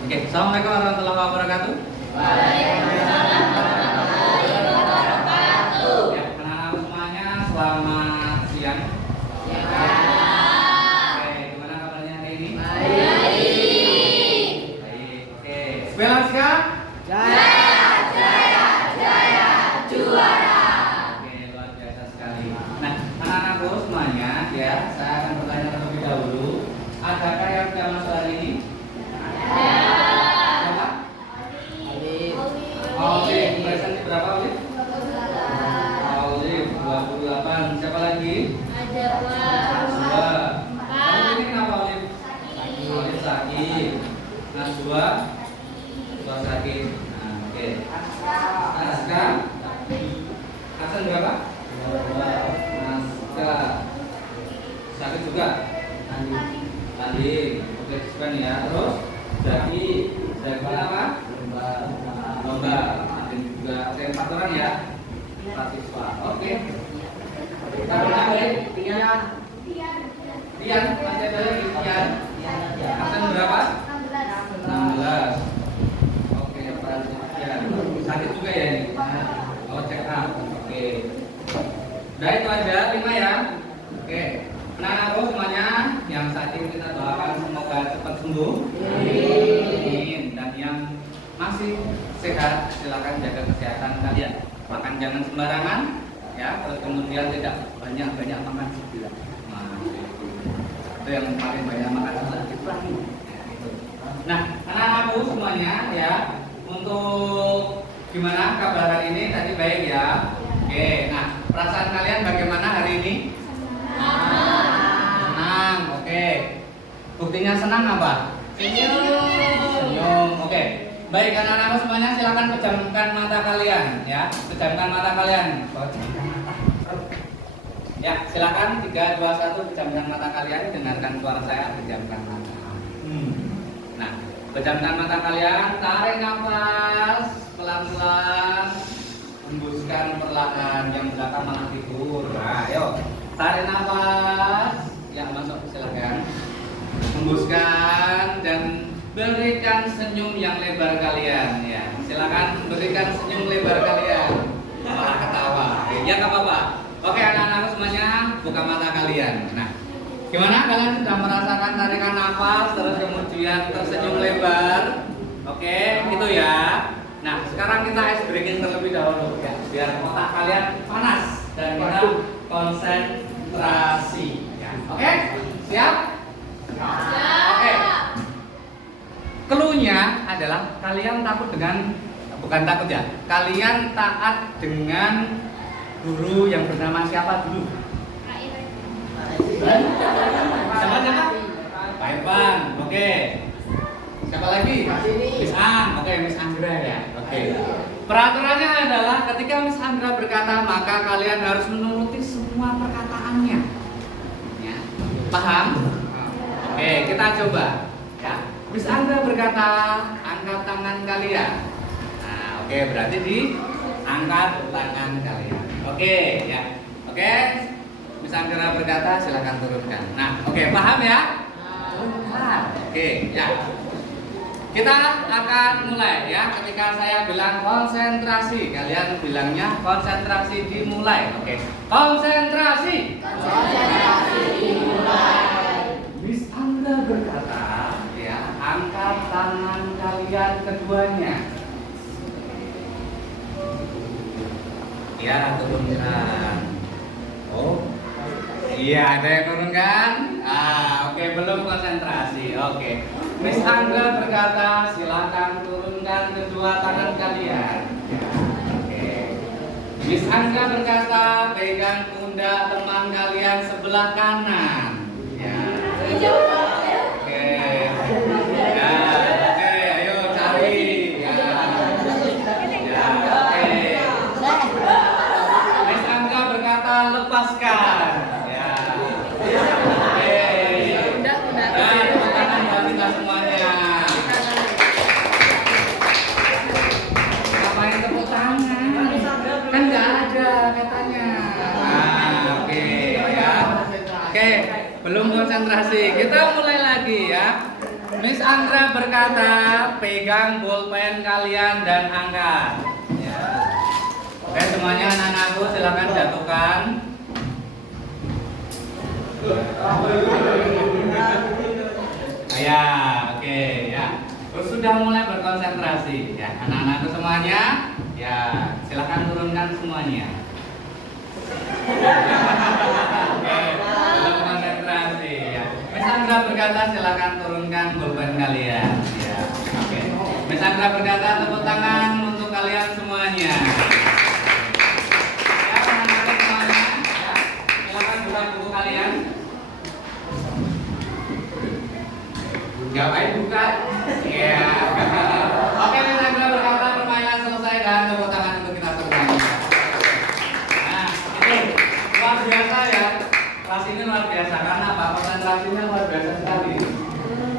Oke, assalamualaikum warahmatullahi wabarakatuh. Waalaikumsalam warahmatullahi wabarakatuh. Ya, anak-anak semuanya selamat siang. Oke, gimana kabarnya hari ini? Baik. Baik. Oke, Belaska? Jaya, juara. Oke, luar biasa sekali. Nah, anak-anakku semuanya, ya, saya akan bertanya terlebih dahulu. Adakah yang sudah masuk hari ini? Siapa? Olive, presentasi berapa Olive? Olive 28. Siapa lagi? Najwa. Kamu ini kenapa Olive? Olive sakit. Najwa sakit. Nah, oke. Aska? Hasan berapa? Aska sakit juga. Tanding. Oke, Sven ya. Terus Zaki apa? Lomba. Tanding juga. Oke, 4 orang ya. 4 siswa. Oke. Kita mulai. Tian, masih ada lagi Tian. Hasan berapa? 16. Oke, Tian. Sakit juga ya ini. Oh, check up. Oke. Udah itu aja 5 ya. Oke. Anak-anakku semuanya yang sakit kita doakan semoga cepat sembuh. Amin. Dan yang masih sehat silakan jaga kesehatan kalian. Makan jangan sembarangan ya. Terus kemudian tidak banyak makan sebelah. Nah, itu yang paling banyak makan sebelah itu. Nah, anak-anakku semuanya ya, untuk gimana kabar hari ini? Tadi baik ya. Oke. Nah, perasaan kalian bagaimana hari ini? Senang, oke. Buktinya senang apa? Senyum, oke. Baik, anak-anak semuanya silakan pejamkan mata kalian, ya. Pejamkan mata kalian. Ya, silakan 3, 2, 1 pejamkan mata kalian. Dengarkan suara saya, pejamkan mata. Nah, pejamkan mata kalian. Tarik nafas pelan-pelan. Hembuskan perlahan. Yang belakang malah tidur. Nah, ayo. Tarik nafas, ya masuk silakan. Hembuskan dan berikan senyum yang lebar kalian, ya. Silakan berikan senyum lebar kalian. Malah ketawa, ya nggak apa-apa. Oke anak-anak semuanya, buka mata kalian. Nah, gimana kalian sudah merasakan tarikan nafas, terus kemudian tersenyum lebar? Oke, itu ya. Nah, sekarang kita ice breaking terlebih dahulu, ya, biar otak kalian panas dan kita konsentrasi. Ya. Oke, siap? Oke. Cluenya adalah kalian bukan takut ya. Kalian taat dengan guru yang bernama siapa dulu? Siapa? Pak Irfan. Oke. Siapa lagi? Miss Ang. Oke, Miss Anggra ya. Oke. Peraturannya adalah ketika Miss Anggra berkata, maka kalian harus menuruti semua perkataannya. Ya. Paham? Oke, kita coba. Ya. Miss Anggra berkata, angkat tangan kalian. Nah, oke, berarti diangkat tangan kalian. Oke, ya. Oke. Miss Anggra berkata, silakan turunkan. Nah, oke, paham ya? Paham. Oke, ya. Kita akan mulai ya. Ketika saya bilang konsentrasi, kalian bilangnya konsentrasi dimulai. Oke. Konsentrasi. Konsentrasi dimulai. Miss Anggra berkata, ya, angkat tangan kalian keduanya. Ya, turunkan. Oh. Iya, ada yang turunkan? Oke, belum konsentrasi. Oke. Miss Anggra berkata, silakan turunkan kedua tangan kalian. Oke. Miss Anggra berkata, pegang pundak teman kalian sebelah kanan. Ya. Oke. Ya, oke, ayo cari. Ya. Ya, oke. Miss Anggra berkata, lepaskan. Semuanya. Ngapain tepuk tangan? Kan nggak ada katanya. Oke ya. Oke, belum konsentrasi. Kita mulai lagi ya. Miss Anggra berkata, pegang bolpen kalian dan angkat. Ya. Oke, semuanya anak-anakku silakan jatuhkan. Ya, oke ya. Terus sudah mulai berkonsentrasi ya, anak-anakku semuanya. Ya, silakan turunkan semuanya. Oke, sudah konsentrasi ya. Miss Anggra berkata silakan turunkan bolpen kalian. Ya, oke. Miss Anggra berkata tepuk tangan untuk kalian semuanya. Ya, anak-anak semuanya. Ya, silakan buka buku kalian. Ngapain buka? Ya. Oke, Miss Anggra berkata permainan selesai dan tepuk tangan untuk kita semuanya. Nah, itu luar biasa ya. Kelas ini luar biasa karena apa? Konsentrasinya luar biasa sekali.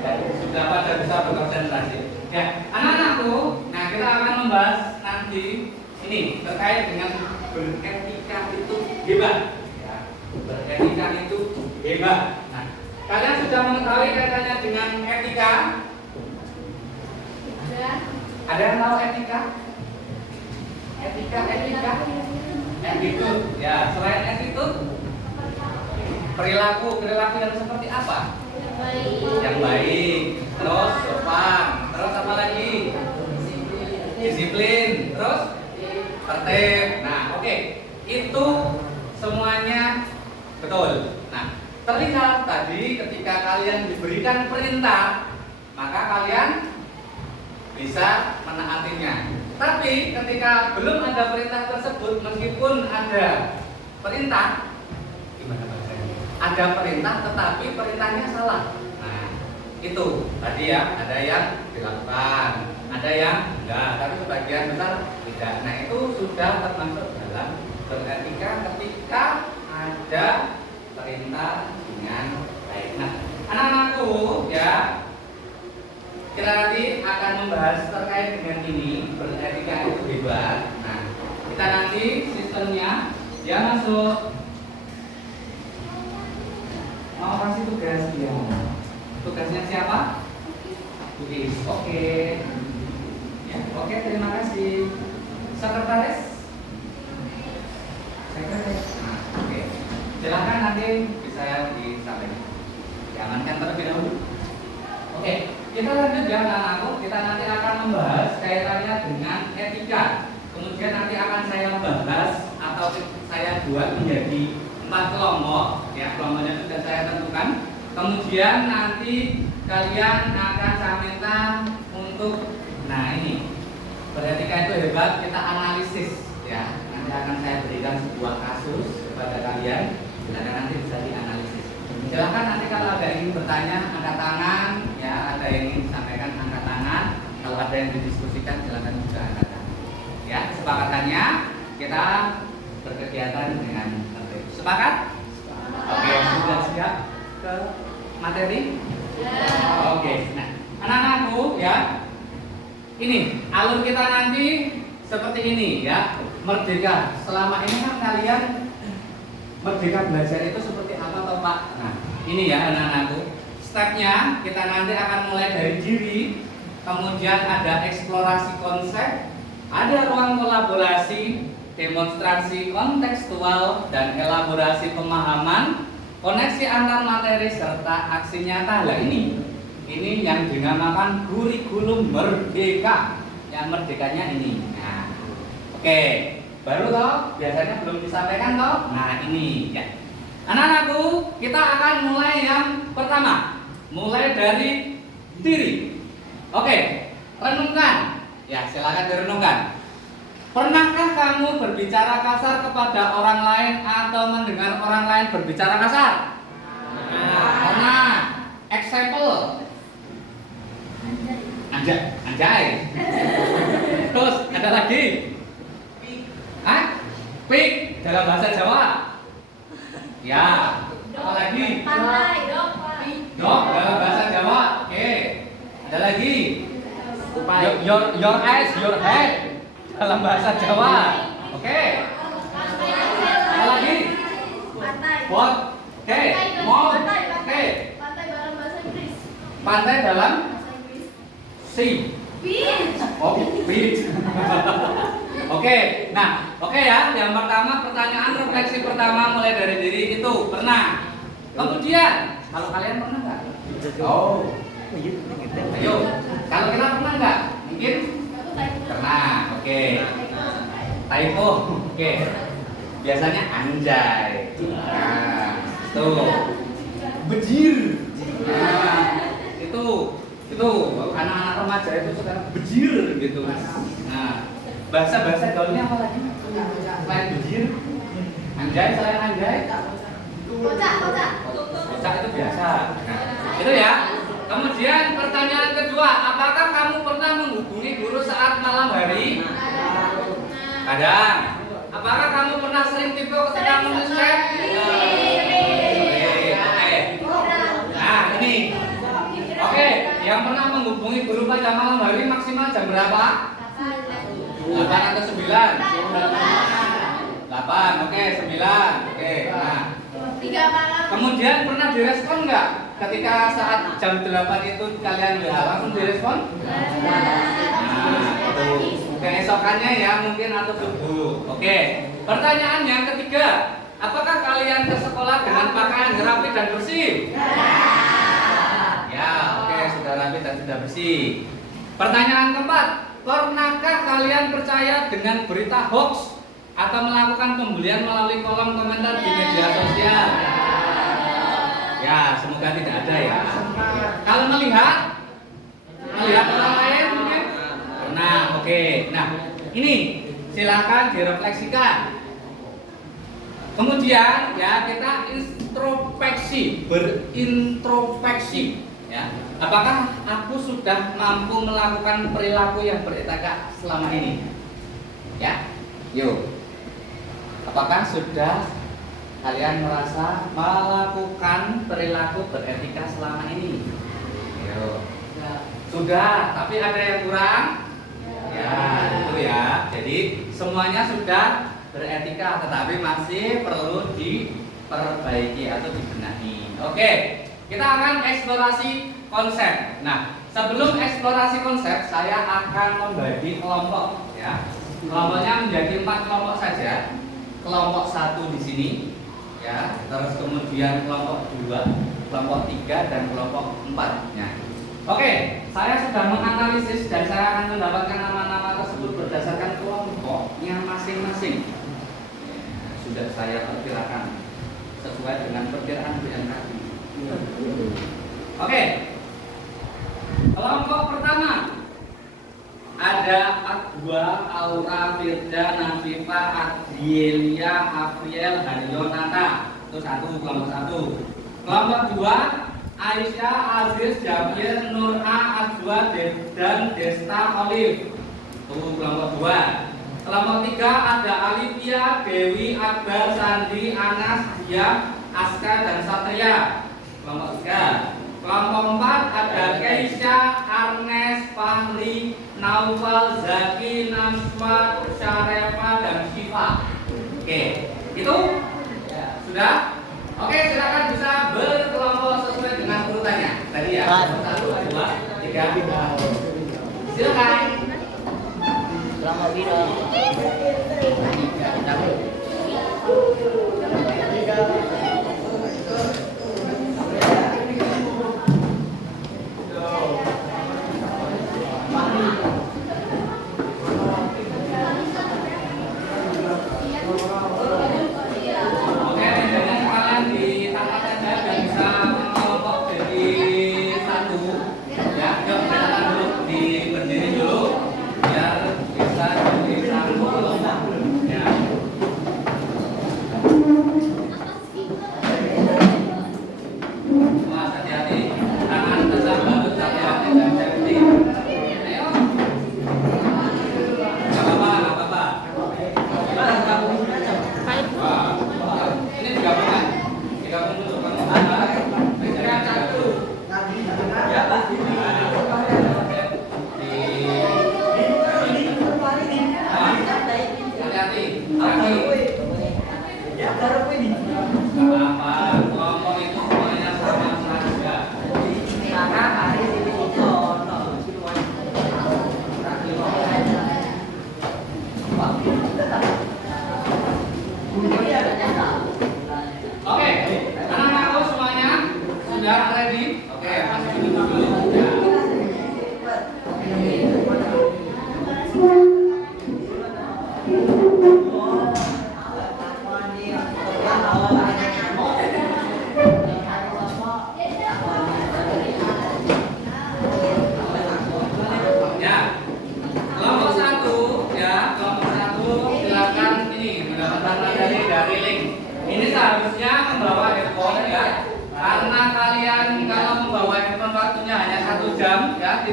Ya, sudah pada bisa berkonsentrasi. Ya, anak-anakku, nah kita akan membahas nanti ini terkait dengan beretika itu hebat. Ya, beretika itu hebat. Nah, kalian sudah mengetahui kaitannya dengan etika? Ada yang tahu etika? Etika. Attitude. Ya, selain attitude, perilaku yang seperti apa? Yang baik. Terus sopan. Terus apa lagi? Disiplin. Terus tertib. Nah, oke. Itu semuanya betul. Nah, terlihat tadi ketika kalian diberikan perintah, maka kalian bisa menaatinya. Tapi ketika belum ada perintah tersebut, meskipun ada perintah, gimana bahasanya? Ada perintah tetapi perintahnya salah. Nah, itu tadi ya, ada yang dilakukan, ada yang enggak, tapi sebagian besar tidak. Nah, itu sudah termasuk dalam beretika ketika ada perintah dengan baik. Nah, anak-anakku ya, kita nanti akan membahas terkait dengan ini, beretika itu hebat. Nah, kita nanti sistemnya dia masuk mau kasih tugas dia. Tugasnya siapa? Tulis. Oke. Ya, oke, terima kasih. Sekretaris? Sekretaris. Nah, oke. Silakan nanti bisa disampaikan. Diamankan terlebih dahulu. Oke, kita lanjut ya anak-anakku. Kita nanti akan membahas kaitannya dengan etika. Kemudian nanti akan saya bahas atau saya buat menjadi 4 kelompok. Ya, kelompoknya sudah saya tentukan. Kemudian nanti kalian akan saya minta untuk, nah ini beretika itu hebat, kita analisis ya. Nanti akan saya berikan sebuah kasus kepada kalian. Silakan nanti bisa dianalisis. Silakan nanti kalau ada yang ingin bertanya angkat tangan, ya ada yang ingin disampaikan angkat tangan. Kalau ada yang didiskusikan silakan juga angkat tangan. Ya, kesepakatannya kita berkegiatan dengan tertib. Sepakat? Oke, sudah siap ke materi? Oke, nah anak-anakku ya, ini alur kita nanti seperti ini ya. Merdeka. Selama ini kan kalian merdeka belajar itu seperti apa toh Pak? Nah, ini ya anak-anakku. Stepnya kita nanti akan mulai dari diri, kemudian ada eksplorasi konsep, ada ruang kolaborasi, demonstrasi kontekstual dan elaborasi pemahaman, koneksi antar materi serta aksi nyata. Lah ini yang dinamakan kurikulum merdeka. Yang merdekanya ini. Nah, oke, baru toh biasanya belum disampaikan toh. Nah, ini ya. Anak-anakku, kita akan mulai yang pertama. Mulai dari diri. Oke, renungkan. Ya, silakan direnungkan. Pernahkah kamu berbicara kasar kepada orang lain atau mendengar orang lain berbicara kasar? Pernah. Example. Anjay. Terus ada lagi. Pik dalam bahasa Jawa. Ya. Apa lagi? Pantai, dok. Dok dalam bahasa Jawa. Oke. Ada lagi. Your eyes, your head dalam bahasa Jawa. Oke. Ada lagi? What? Oke. Mau? Oke. Pantai dalam bahasa Inggris. Pantai dalam C. Beach. Oh, beach. Oke, nah, oke ya. Yang pertama, pertanyaan refleksi pertama mulai dari diri itu pernah. Kemudian, kalau kalian pernah nggak? Oh, ayo. Kalau kita pernah nggak? Mungkin pernah. Oke. Typo. Oke. Biasanya anjay. Nah, tuh. Bejir. Nah, itu anak-anak remaja itu sekarang bejir gitu. Nah, bahasa gaulnya apa lagi? Selain bejir, anjay, selain anjay, kocak itu biasa. Nah, itu ya. Kemudian pertanyaan kedua, apakah kamu pernah menghubungi guru saat malam hari? Kadang. Apakah kamu pernah sering tipe ketika menulis chat? Nah, ini. Oke, yang pernah menghubungi guru pada malam hari maksimal jam berapa? 8 atau 9? 8, oke, 9. Oke, nah. 3 malam. Kemudian pernah direspon nggak? Ketika saat jam 8 itu kalian WA langsung direspon? Nah, itu. Keesokannya ya mungkin atau subuh. Oke. Pertanyaan yang ketiga, apakah kalian ke sekolah dengan pakaian rapi dan bersih? Ya, oke, sudah rapi dan sudah bersih. Pertanyaan keempat, pernahkah kalian percaya dengan berita hoax atau melakukan pembelian melalui kolom komentar di media sosial? Ya, semoga tidak ada ya. Kalau melihat orang lain mungkin pernah. Oke. Nah, ini silakan direfleksikan. Kemudian ya kita berintrospeksi ya. Apakah aku sudah mampu melakukan perilaku yang beretika selama ini? Ya. Yuk. Apakah sudah kalian merasa melakukan perilaku beretika selama ini? Yuk. Sudah, tapi ada yang kurang? Ya, itu ya. Jadi semuanya sudah beretika, tetapi masih perlu diperbaiki atau dibenahi. Oke, kita akan eksplorasi konsep. Nah, sebelum eksplorasi konsep, saya akan membagi kelompok. Ya, kelompoknya menjadi 4 kelompok saja. Kelompok 1 di sini, ya. Terus kemudian kelompok 2, kelompok 3, dan kelompok 4. Ya. Oke, saya sudah menganalisis dan saya akan mendapatkan nama-nama tersebut berdasarkan kelompoknya masing-masing. Sudah saya perkirakan sesuai dengan perkiraan BMKG. Oke, kelompok pertama ada Akwa, Aura, Firda, Nafifa, Adielia, Afriel, Haryonata. Itu kelompok 1. Kelompok 2 Aisyah, Aziz, Jabir, Nurha, Azwa, dan Desta, Olive. Itu kelompok 2. Kelompok 3 ada Alivia, Dewi, Akbar, Sandi, Anas, Dia, Aska, dan Satria. Kelompok 3. Kelompok 4 ada Keisha, Arnes, Fahri, Naufal, Zaki, Naswa, Syarefa, dan Syifa. Oke, itu sudah. Oke, silakan bisa berkelompok sesuai dengan urutannya. Tadi ya, 1, 2, 3. Silakan. Kelompok biru.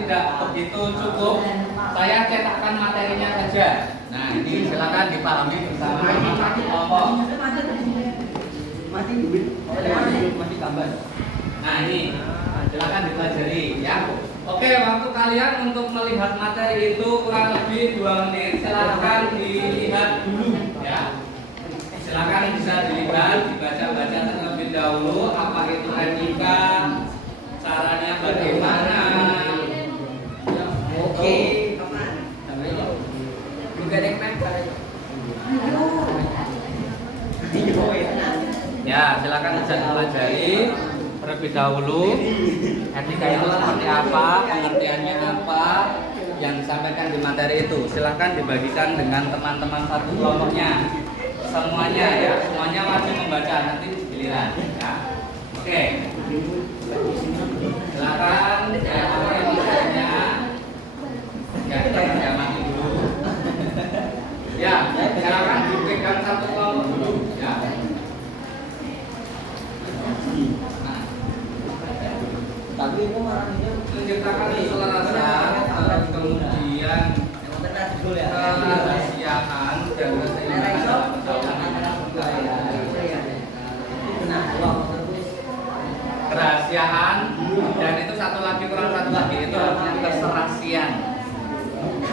tidak begitu cukup, saya cetakkan materinya saja. Nah, ini silakan dipahami bersama kelompok. Masih gambar. Nah, ini silakan dipelajari ya. Oke, waktu kalian untuk melihat materi itu kurang lebih 2 menit. Silakan dilihat dulu ya. Silakan bisa dilihat, dibaca-baca terlebih dahulu apa itu etika, caranya bagaimana. Oke, kapan? Juga ada yang Ya, silakan bisa dipelajari terlebih dahulu. Etika itu seperti apa, pengertiannya apa, yang disampaikan di materi itu. Silakan dibagikan dengan teman-teman satu kelompoknya. Semuanya ya, semuanya wajib membaca, nanti giliran ya. Oke. Silakan ya, materinya. Ya, kita amati dulu. Ya, silakan dipegang satu kelompok dulu ya. Nah, tapi itu marahnya menciptakan keselarasan, kemudian kerahasiaan dan keseimbangan dalam kerahasiaan, dan itu satu lagi kurang satu lagi itu artinya keserasian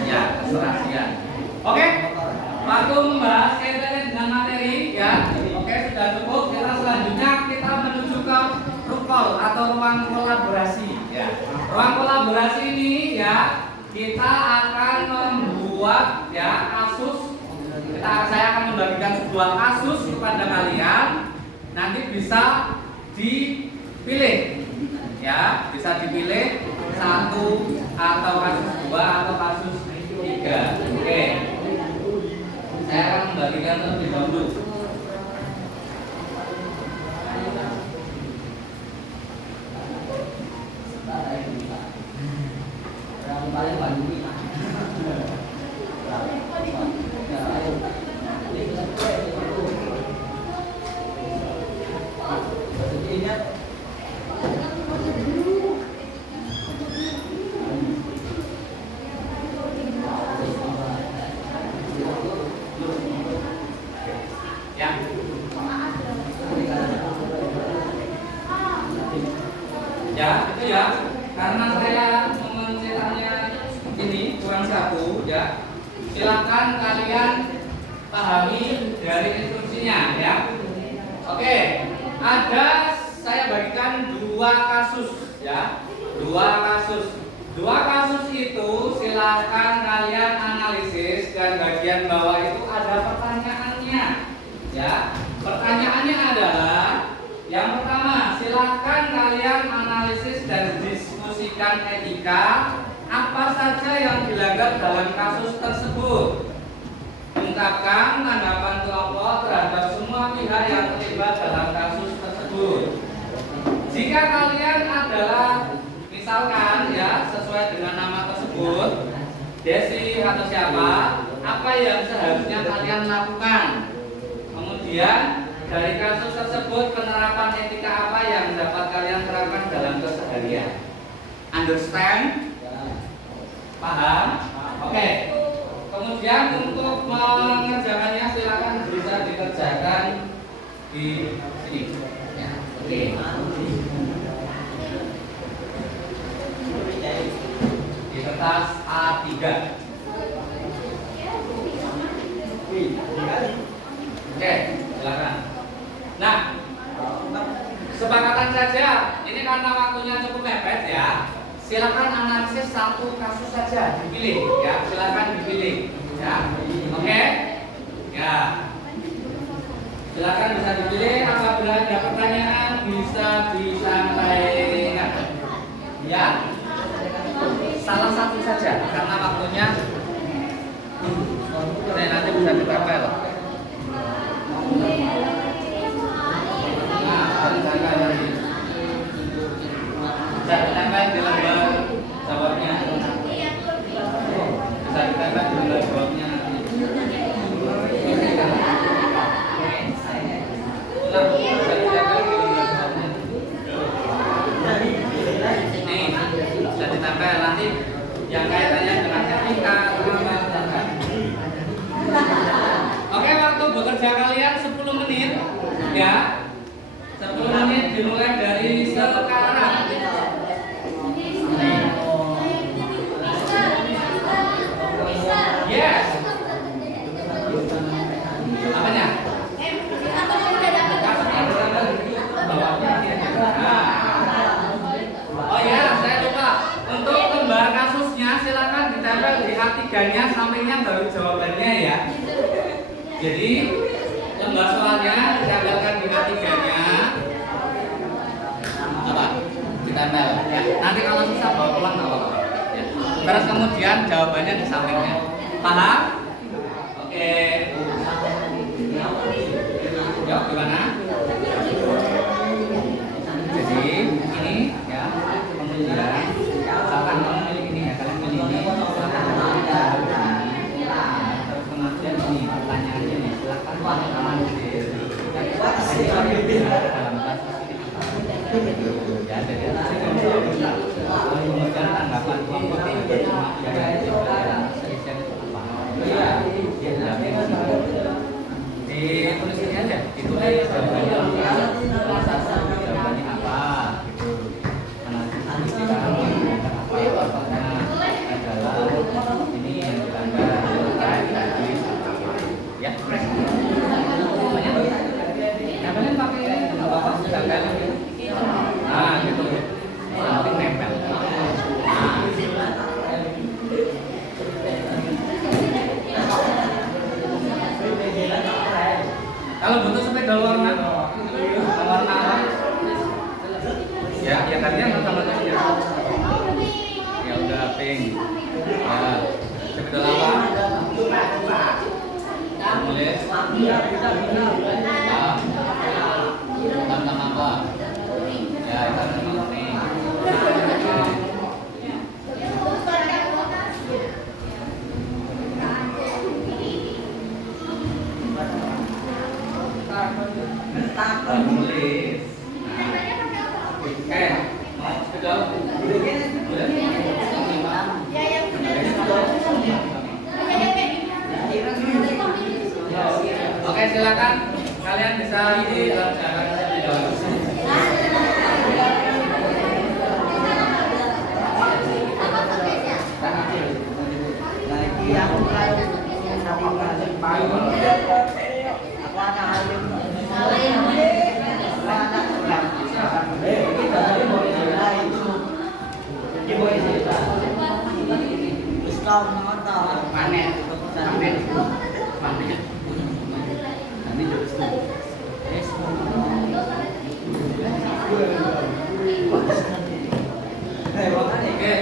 ya, keserasian. Oke, waktu membahas kaitannya dengan materi ya. Oke, sudah cukup. Kita selanjutnya kita menuju ke rukol atau ruang kolaborasi ya. Ruang kolaborasi ini ya, kita akan membuat ya kasus. Saya akan membagikan sebuah kasus kepada kalian. Nanti bisa dipilih ya, bisa dipilih 1 atau kasus 2 atau kasus 3. Oke, saya akan membagikan terlebih dahulu. Ya, itu ya. Karena saya mencetaknya ini kurang 1 ya. Silakan kalian pahami dari instruksinya ya. Oke, ada saya bagikan 2 kasus ya. 2 kasus. 2 kasus itu silakan kalian analisis, dan bagian bawah itu ada pertanyaannya ya. Pertanyaannya adalah yang pertama, silakan kalian analisis dan diskusikan etika apa saja yang dilanggar dalam kasus tersebut. Ungkapkan tanggapan kelompok terhadap semua pihak yang terlibat dalam kasus tersebut. Jika kalian adalah misalkan ya sesuai dengan nama tersebut, Desi atau siapa, apa yang seharusnya kalian lakukan? Kemudian dari kasus tersebut penerapan etika apa yang dapat kalian terapkan dalam keseharian? Understand? Paham? Oke. Kemudian untuk mengerjakannya silakan bisa dikerjakan di sini. Ya. Oke. Di kertas A3. Oke, silakan. Nah, sepakatan saja. Ini karena waktunya cukup mepet ya. Silakan analisis 1 kasus saja, dipilih ya. Silakan dipilih ya. Oke? Ya. Silakan bisa dipilih. Apabila ada pertanyaan bisa disampaikan. Ya. Salah 1 saja karena waktunya nanti bisa ditempel. Bisa ditempel di lembar jawabnya. Bisa ditempel di lembar jawabnya nanti. Bisa ditempel di lembar jawabnya. Nih, bisa ditempel nanti. yang kaitannya dengan etika, agama, dan lain. Oke, waktu bekerja kalian 10 menit ya. 10 menit dimulai dari sekarang. Yes. Apanya? Oh ya, saya lupa. Untuk lembar kasusnya silakan ditempel di A3-nya, sampingnya baru jawabannya ya. Jadi lembar soalnya ditempelkan di A3-nya. Apa? Ditempel. Ya. Nanti kalau susah bawa pulang nggak apa-apa. Ya. Terus kemudian jawabannya di sampingnya. Paham? Oke. Ya, gimana? Jadi ini ya, kemudian misalkan kamu pilih ini ya, kalian pilih ini, terus kemudian ini pertanyaannya nih, silakan paham sendiri. Dalam kasus ini ya, jadi kemudian tanggapan kelompok yang bercuma selisihan itu apa? Ditulis ini aja, ditulis jawabannya jawabannya apa gitu. Analisis kita adalah ini yang dilanggar terkait dari ya. Namanya pakai ini nggak apa-apa, dilanggar. Nah gitu, nanti nempel. Kalau butuh sepeda warna apa? Ya tadinya nggak sama tadi ya. Ya udah pink. Ya, sepeda apa? Tulis. Hitam sama apa? Ya hitam sama pink. Tulis. Mau sepeda? Udah? Oke, silakan kalian bisa dikerjakan sepeda. Oke,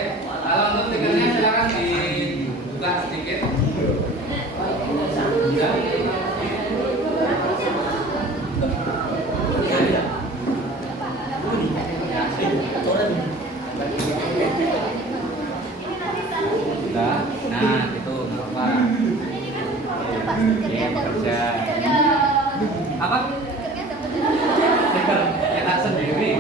kalau untuk stikernya silakan dibuka sedikit. Nah, itu nggak apa-apa. Ya, bekerja. Apa? Stiker enak sendiri.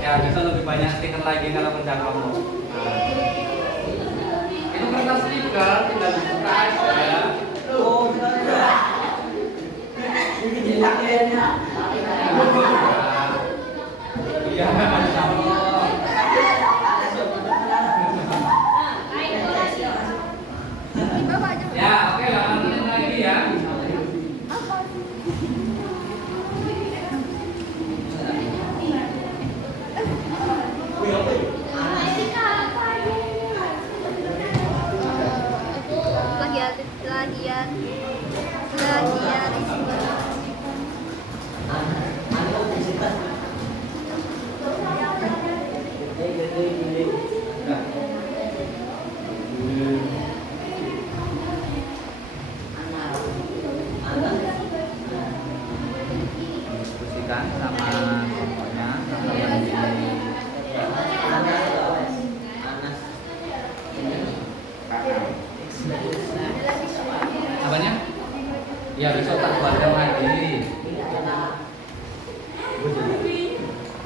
Ya, bisa lebih banyak stiker lagi kalau kerja kamu. Itu kertas stiker tinggal dibuka aja. Iya. Ya, oke, lanjutin lagi ya. Diskusikan sama kelompoknya, sama yang di apanya? Ya besok tak buatkan lagi.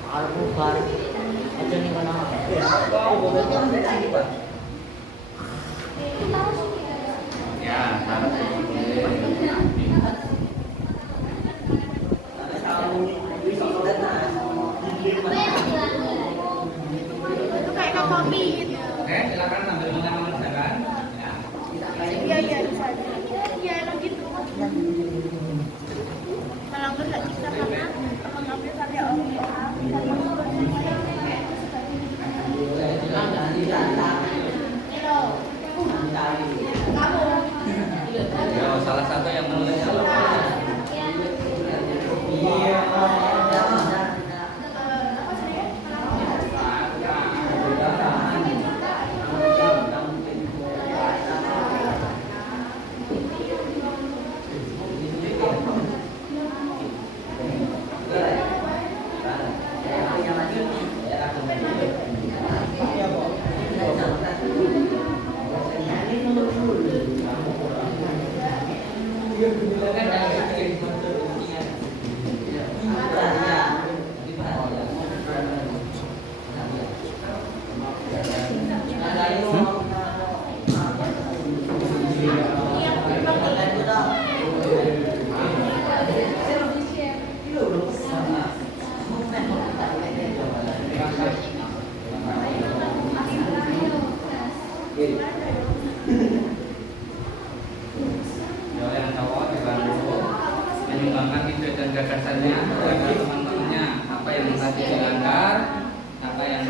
Kalau bubar, aja nih mana? Ya, taruh boleh. Itu kayak kopi gitu. Oke, silakan ambil mengenalkan. Ya. Iya iya bisa. Iya emang gitu. Kalau nggak bisa karena mengambil sampai orang. Ya, salah satu yang menulis salah. Ya, yang cowok dibantu menyumbangkan ide dan gagasannya kepada teman-temannya. Apa yang tadi dilanggar, apa yang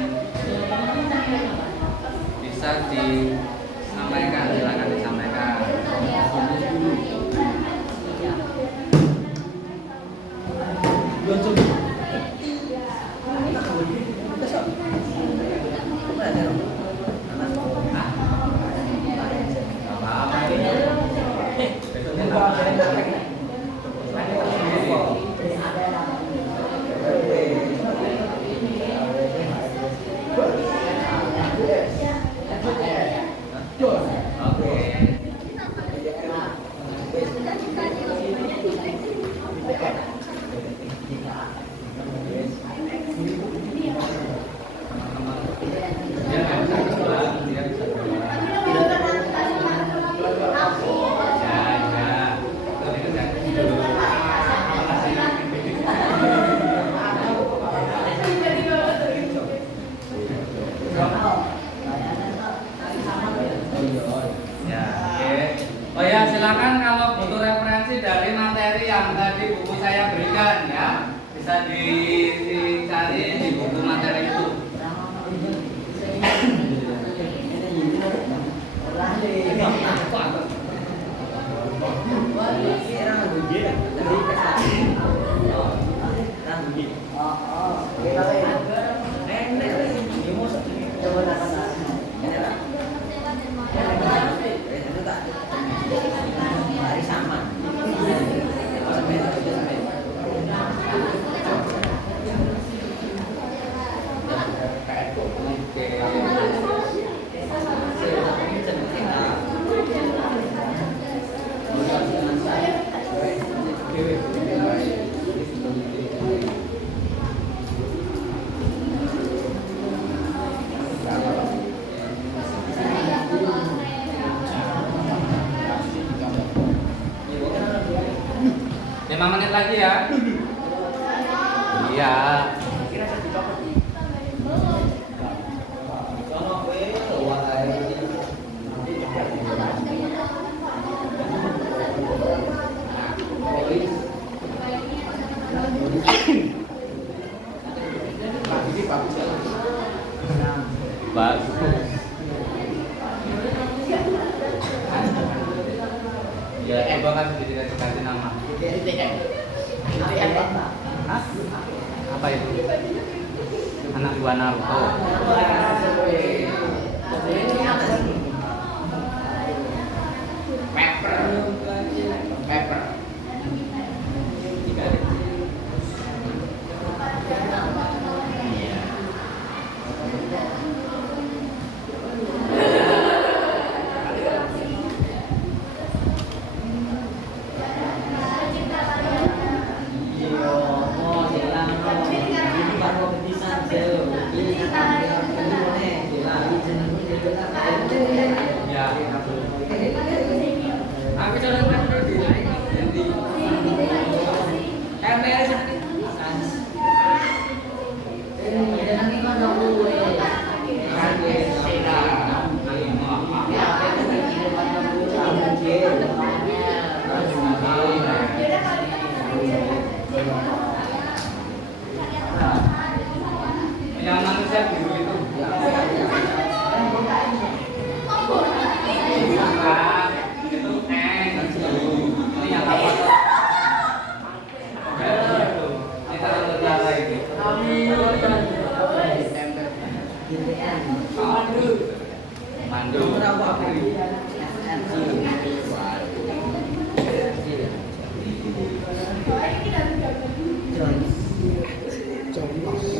bisa disampaikan, silakan disampaikan. Apa-apa ini. Besoknya tambah. Dia nggak bisa keluar, dia bisa keluar. Ya, ya. Itu dikerjakan dulu. Ya, oke. Oh ya, silakan kalau butuh referensi dari materi yang tadi buku saya berikan ya, bisa dicari di buku materi itu. Lima menit lagi ya. Iya. Bagus. Ya, gua kan sudah dikasih nama. Hah? Apa itu? Anak buah Naruto. Pepper. Iya.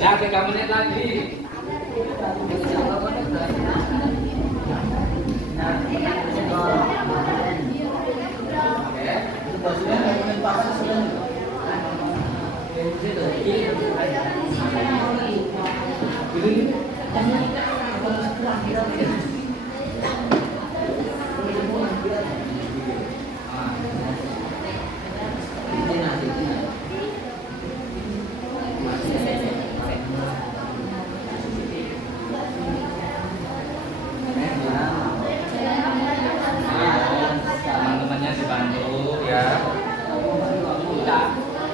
Ya 3 menit lagi. Teman-temannya dibantu ya.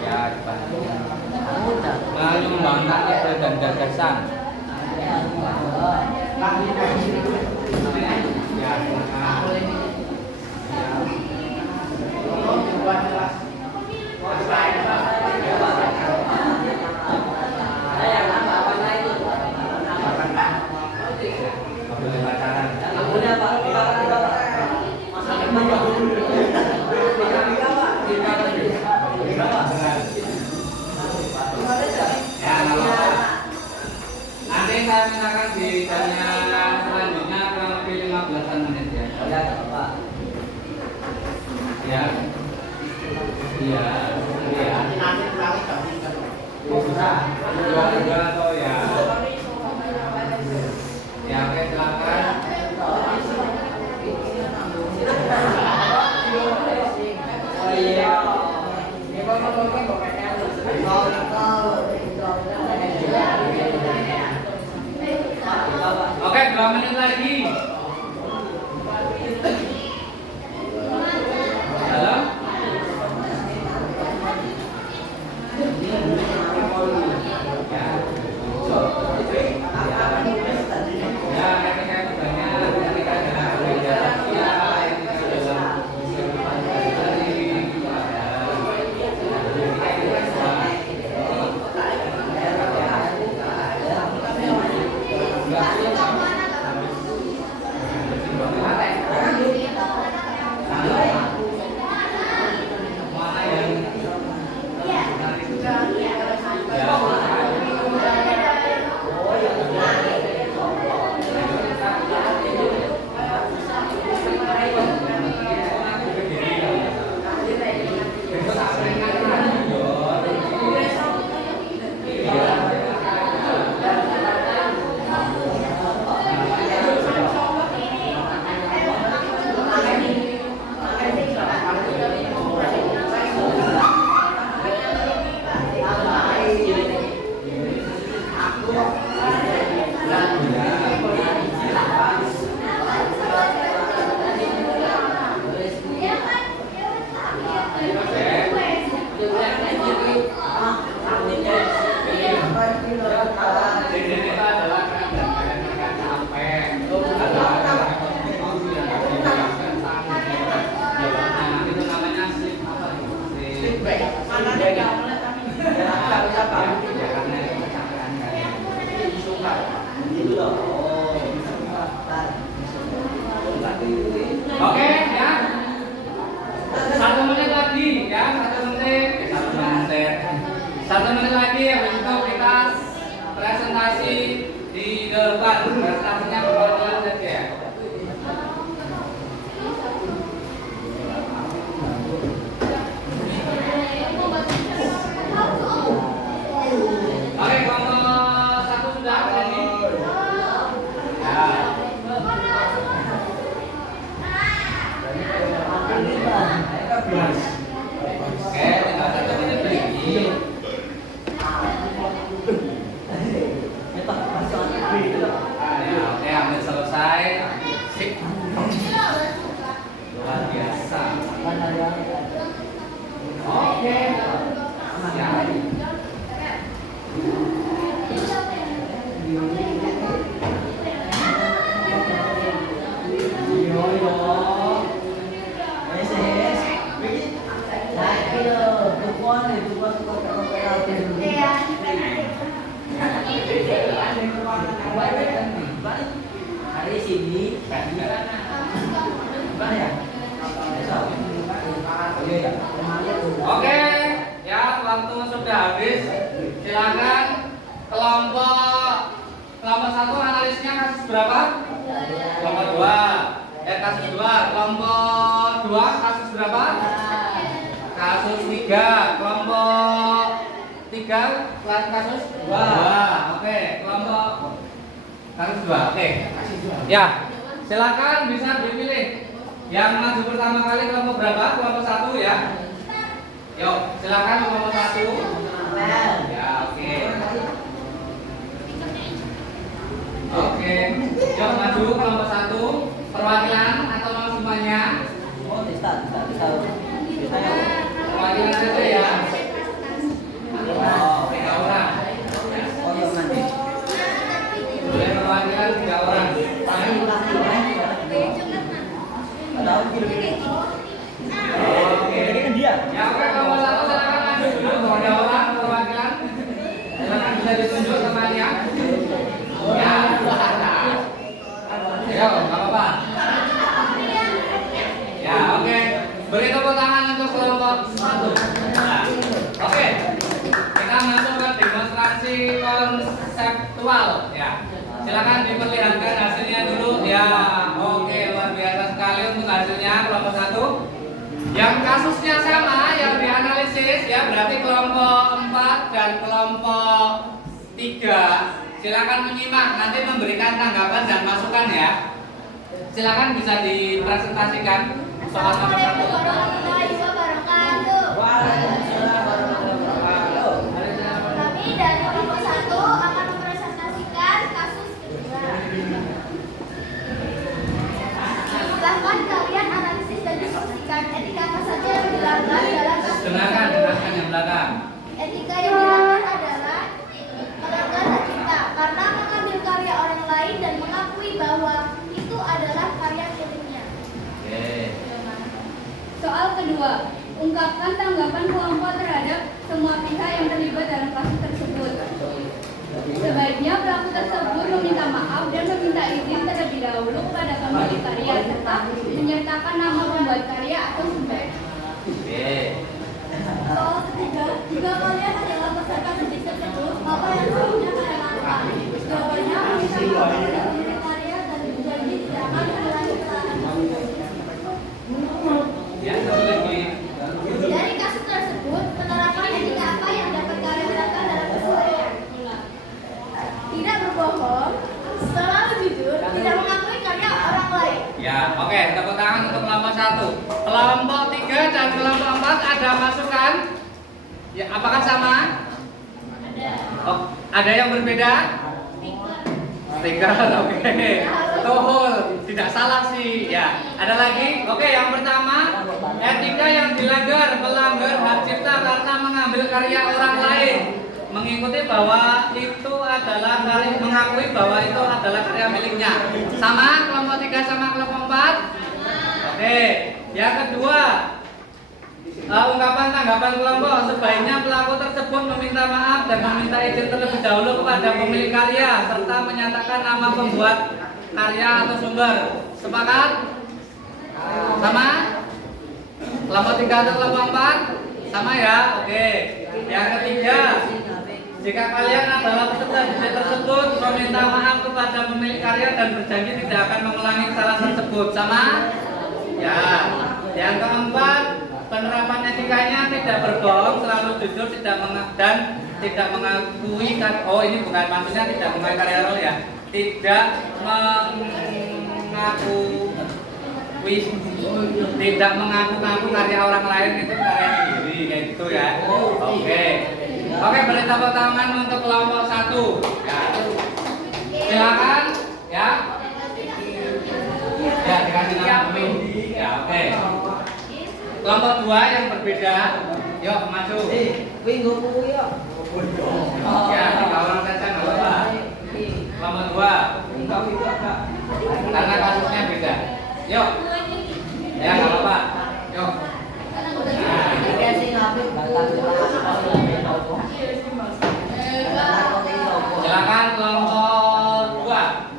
Ya dibantu. Menyumbangkan ide dan gagasan. Ya, nanti saya mintakan di jamnya selanjutnya kurang lebih 15 menit ya. Ya. Iya. Iya. Nanti pulangi jam 3. Bisa. Dua atau ya. Ya, oke silakan. Oke, 2 menit lagi. Halo? Ya, ketika itu banyak, ketika ada beda, ya, ketika Oke, ya. 1 menit lagi, ya. 1 menit lagi. Habis itu kita presentasi di depan. Presentasinya berjalan saja ya. Oke, kelompok 1 sudah ada nih. Ya. Oke, tinggal 1 menit lagi. Ya, oke, hampir selesai. Sip. Luar biasa. Oke. Ya. Hari sini, Oke, ya waktu sudah habis. Silakan Kelompok satu analisnya kasus berapa? Kelompok 2. Kasus 2. Kelompok 2 kasus berapa? Kasus 3. Kelompok 3 kasus 2. Oke, kelompok kasus 2. Oke. Ya, silakan bisa dipilih. Yang maju pertama kali kelompok berapa? Kelompok 1 ya. Yuk, silakan kelompok 1. Ya, oke. Oke, yuk maju kelompok 1. Perwakilan atau mau semuanya? Oh, bisa. Perwakilan saja ya. Oh, 3 orang. Oh, yang mana? Boleh perwakilan 3 orang. Oke. Dia. Ya, oke, kelompok 1 silakan maju dulu. 3 orang perwakilan. Silakan bisa ditunjuk temannya. Ya. Ayo, nggak apa-apa. Ya, oke. Beri tepuk tangan untuk kelompok 1. Nah, oke. Kita masuk ke demonstrasi konseptual. Ya. Silakan diperlihatkan hasilnya dulu. Ya, oke, luar biasa sekali untuk hasilnya kelompok 1. Yang kasusnya sama, yang dianalisis ya berarti kelompok 4 dan kelompok 3. Silakan menyimak, nanti memberikan tanggapan dan masukan ya. Silakan bisa dipresentasikan soal nomor 1. Kami dari kelompok 1 akan mempresentasikan kasus kedua. Bahkan kalian analisis dan diskusikan etika apa saja yang dilanggar dalam kasus Dengarkan yang belakang. Etika yang dilanggar adalah melanggar hak cipta karena mengambil karya orang lain dan mengakui bahwa itu adalah karya miliknya. Oke. Soal kedua, ungkapkan tanggapan kelompok terhadap semua pihak yang terlibat dalam kasus tersebut. Sebaiknya pelaku tersebut meminta maaf dan meminta izin terlebih dahulu kepada pemilik karya serta menyertakan nama pembuat karya atau sumber. Oke. Soal ketiga, jika kalian adalah peserta didik tersebut, maka yang selanjutnya kalian lakukan. Jawabannya meminta maaf kepada pemilik karya dan berjanji tidak akan mengulangi kesalahan tersebut. Ya, satu lagi. Dari kasus tersebut, penerapan etika apa yang dapat kalian terapkan dalam keseharian? Tidak berbohong, selalu jujur, tidak mengakui karya orang lain. Ya, oke, tepuk tangan untuk kelompok 1. Kelompok 3 dan kelompok 4 ada masukan? Ya, apakah sama? Ada. Oh, ada yang berbeda? Stiker, oke. Tuhul, tidak salah sih. Ya, ada lagi? Oke, yang pertama, etika yang dilanggar, melanggar hak cipta karena mengambil karya orang lain, mengikuti bahwa itu adalah karya, mengakui bahwa itu adalah karya miliknya. Sama kelompok 3 sama kelompok 4? Oke. Yang kedua, ungkapan tanggapan kelompok, sebaiknya pelaku tersebut meminta maaf dan meminta izin terlebih dahulu kepada pemilik karya serta menyatakan nama pembuat karya atau sumber. Sepakat? Sama? Kelompok 3 atau kelompok 4? Sama ya? Oke. Yang ketiga, jika kalian adalah peserta didik tersebut, meminta maaf kepada pemilik karya dan berjanji tidak akan mengulangi kesalahan tersebut. Sama? Ya. Yang keempat, penerapan etikanya tidak berbohong, selalu jujur, tidak mengakui ini bukan maksudnya tidak mengakui karya role ya. Tidak mengaku karya orang lain itu karya sendiri kayak gitu ya. Oke. Oke, beri tepuk tangan untuk kelompok 1. Ya. Silakan ya. Ya, dikasih nama dulu. Ya, oke. Kelompok 2 yang berbeda. Yuk, maju. Minggu ya. Ya, 3 orang saja enggak apa-apa. Kelompok 2. Karena kasusnya beda. Yuk. Ya, enggak apa-apa. Yuk. Silakan kelompok 2.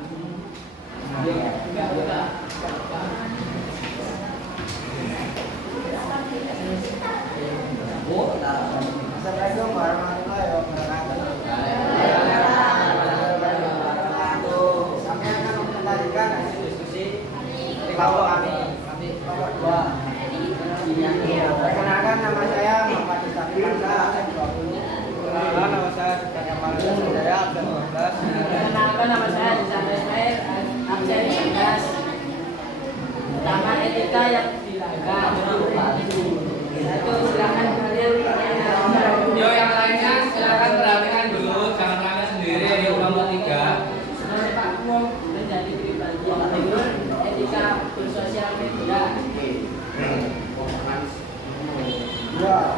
Dua,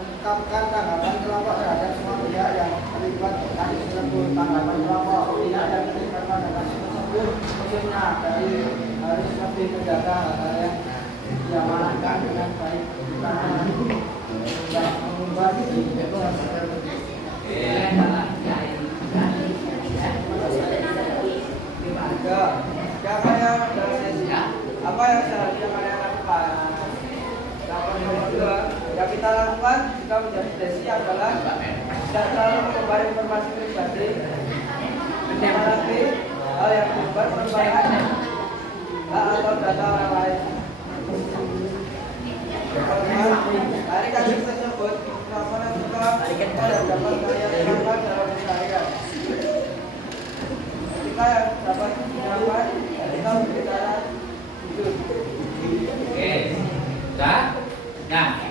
ungkapkan tanggapan kelompok terhadap semua pihak yang terlibat kasus tersebut. Tanggapan kelompok pihak yang terlibat pada kasus tersebut khususnya dari harus lebih menjaga hal-hal yang diamanatkan dengan baik karena tidak mengubah apa yang seharusnya kalian lakukan? Nomor 2, yang kita lakukan jika menjadi desi adalah tidak selalu menyebar informasi pribadi, apalagi hal yang menyebar perubahan atau data orang lain. Dari kasus tersebut, laporan juga yang dapat kalian terapkan dalam keseharian. Ketika yang dapat dilakukan, kita berbicara jujur. Oke, sudah. Nah,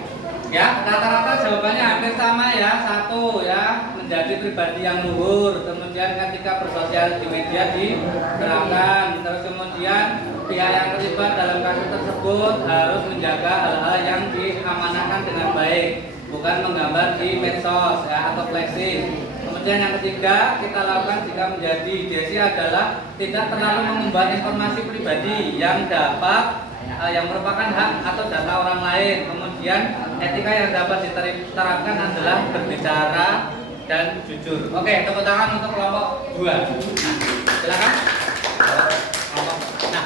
ya rata-rata jawabannya hampir sama ya. Satu ya, menjadi pribadi yang luhur. Kemudian ketika bersosial di media diterapkan. Terus kemudian pihak yang terlibat dalam kasus tersebut harus menjaga hal-hal yang diamanahkan dengan baik, bukan menggambar di medsos ya, atau flexing. Kemudian yang ketiga kita lakukan jika menjadi desi adalah tidak terlalu mengumbar informasi pribadi yang dapat yang merupakan hak atau data orang lain. Kemudian etika yang dapat diterapkan adalah berbicara dan jujur. Oke, tepuk tangan untuk kelompok 2. Nah, silakan. Nah,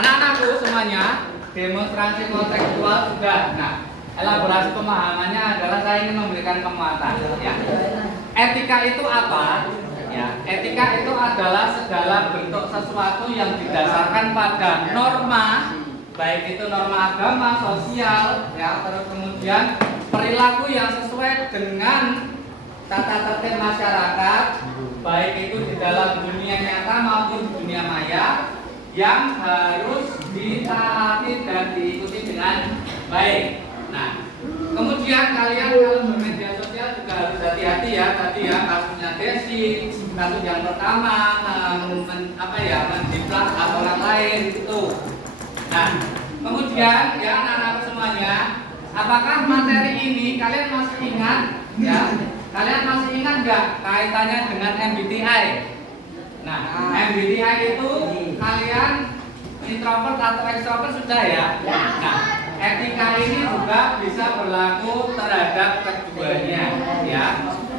anak-anakku semuanya demonstrasi kontekstual sudah. Nah, elaborasi pemahamannya adalah saya ingin memberikan penguatan ya. Etika itu apa? Ya, etika itu adalah segala bentuk sesuatu yang didasarkan pada norma, baik itu norma agama, sosial, ya, terus kemudian perilaku yang sesuai dengan tata tertib masyarakat, baik itu di dalam dunia nyata maupun dunia maya, yang harus ditaati dan diikuti dengan baik. Nah, kemudian kalian kalau bermedia sosial juga harus hati-hati ya. Tadi ya kasusnya Desi, kasus yang pertama menjiplak hak orang lain itu. Nah, kemudian ya anak-anak semuanya, apakah materi ini kalian masih ingat? Ya, kalian masih ingat nggak kaitannya dengan MBTI? Nah, MBTI itu kalian introvert atau extrovert sudah ya? Nah, etika ini juga bisa berlaku terhadap keduanya, ya,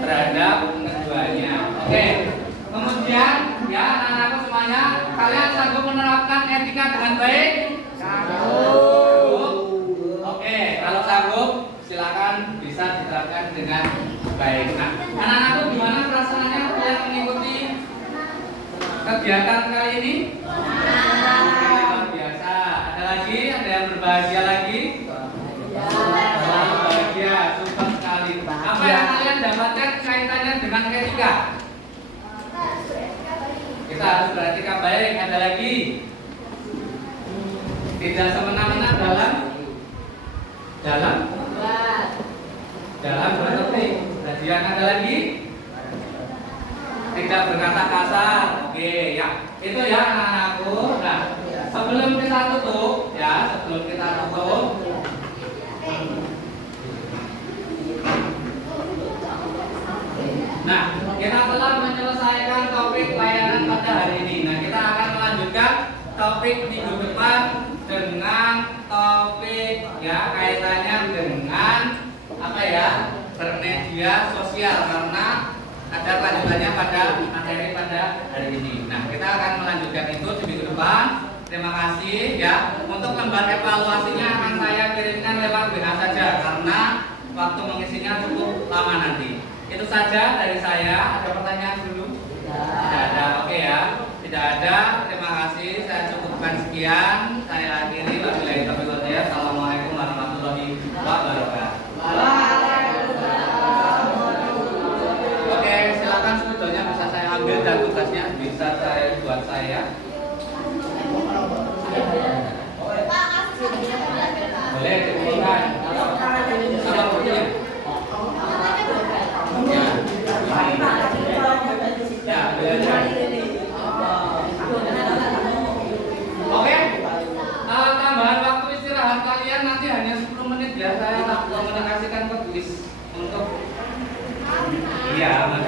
terhadap keduanya. Oke. Kemudian ya anak-anak semuanya, kalian sanggup menerapkan etika dengan baik? Sanggup. Oke, kalau sanggup silakan bisa diterapkan dengan baik. Nah, anak-anakku gimana perasaannya kalian mengikuti kegiatan kali ini? Luar biasa. Ada lagi? Ada yang berbahagia lagi? Selalu bahagia, super sekali. Apa yang kalian dapatkan kaitannya dengan etika? Kita harus beretika baik. Ada lagi? Tidak semena-mena dalam berdetik. Kajian ada lagi? Tidak berkata kasar. Oke, ya. Itu ya anak-anakku. Nah, sebelum kita tutup, nah, kita telah menyelesaikan topik layanan pada hari ini. Nah, kita akan melanjutkan topik minggu depan dengan topik ya kaitannya dengan apa ya, bermedia sosial, karena ada lanjutannya pada materi pada hari ini. Nah, kita akan melanjutkan itu di minggu depan. Terima kasih ya. Untuk lembar evaluasinya akan saya kirimkan lewat WA saja karena waktu mengisinya cukup lama nanti. Itu saja dari saya. Ada pertanyaan dulu? Tidak ada. Oke ya. Tidak ada. Terima kasih. Saya cukupkan sekian. Saya akhiri. Wabillahi taufiq wal hidayah. Assalamualaikum warahmatullahi wabarakatuh. Oke, silakan sebetulnya bisa saya ambil dan tugasnya bisa saya buat saya. Boleh diberikan. Sama buktinya. Ya, belajar. Oke. Tambahan waktu istirahat kalian nanti hanya 10 menit ya. Saya ya,